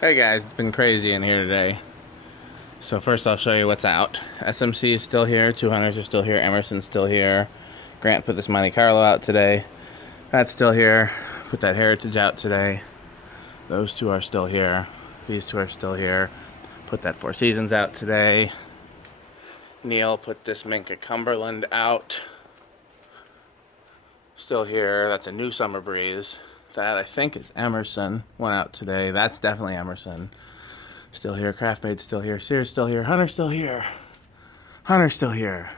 Hey guys, it's been crazy in here today. So first I'll show you what's out. SMC is still here, 200s are still here, Emerson's still here. Grant put this Monte Carlo out today. That's still here. Put that Heritage out today. Those two are still here. These two are still here. Put that Four Seasons out today. Neil put this Minka Cumberland out. Still here. That's a new Summer Breeze. That I think is Emerson. Went out today. That's definitely Emerson. Still here. Craft Made still here. Sears still here. Hunter still here. Hunter still here.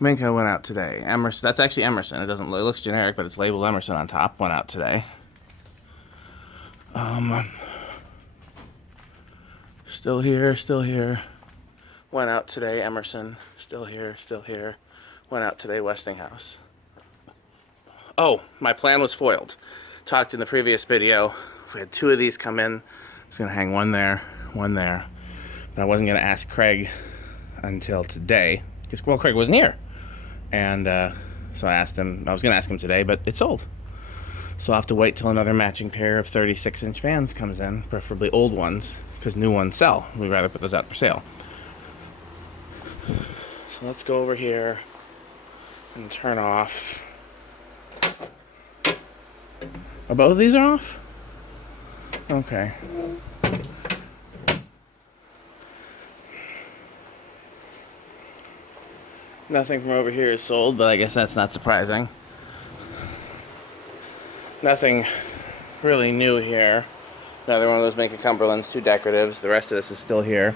Minka went out today. Emerson. That's actually Emerson. It looks generic, but it's labeled Emerson on top. Went out today. Still here. Still here. Went out today. Emerson. Still here. Still here. Went out today. Westinghouse. Oh, my plan was foiled. Talked in the previous video. We had two of these come in. I was going to hang one there, one there. But I wasn't going to ask Craig until today. Because, well, Craig wasn't here. And so I asked him. I was going to ask him today, but it's sold. So I'll have to wait till another matching pair of 36-inch fans comes in. Preferably old ones, because new ones sell. We'd rather put those out for sale. So let's go over here and turn off. Oh, both of these are off? Okay. Nothing from over here is sold, but I guess that's not surprising. Nothing really new here. Another one of those Minka Cumberlands, two decoratives. The rest of this is still here.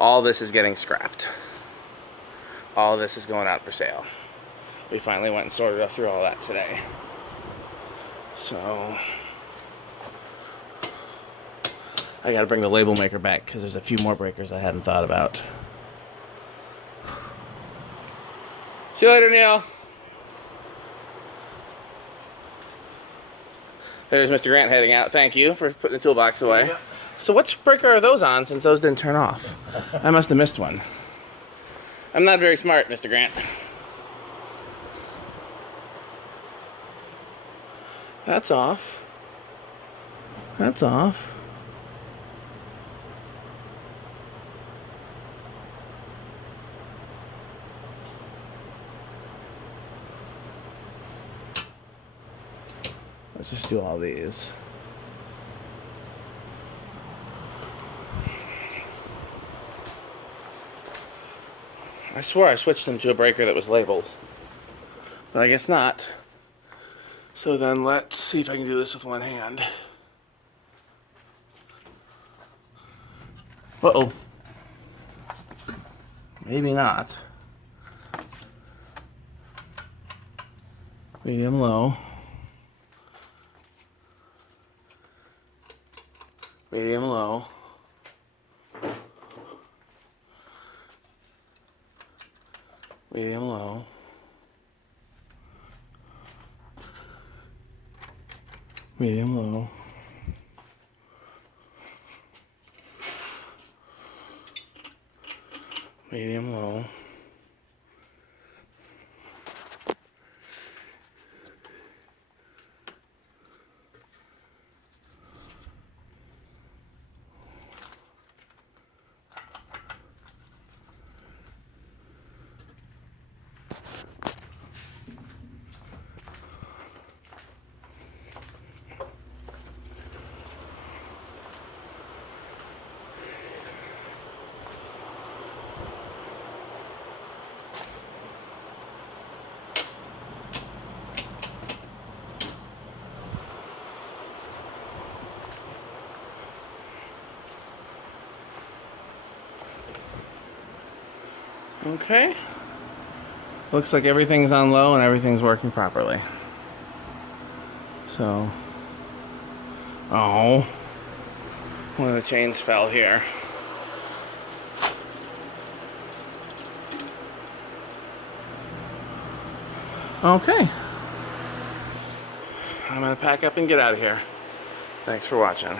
All this is getting scrapped. All this is going out for sale. We finally went and sorted through all that today. So I gotta bring the label maker back because there's a few more breakers I hadn't thought about. See you later, Neil. There's Mr. Grant heading out. Thank you for putting the toolbox away. Yep. So which breaker are those on since those didn't turn off? I must have missed one. I'm not very smart, Mr. Grant. That's off. That's off. Let's just do all these. I swore I switched them to a breaker that was labeled, but I guess not. So then let's see if I can do this with one hand. Uh-oh. Maybe not. Medium low. Medium low. Medium low. Medium low. Medium low. Okay. Looks like everything's on low and everything's working properly. So, oh, one of the chains fell here. Okay. I'm gonna pack up and get out of here. Thanks for watching.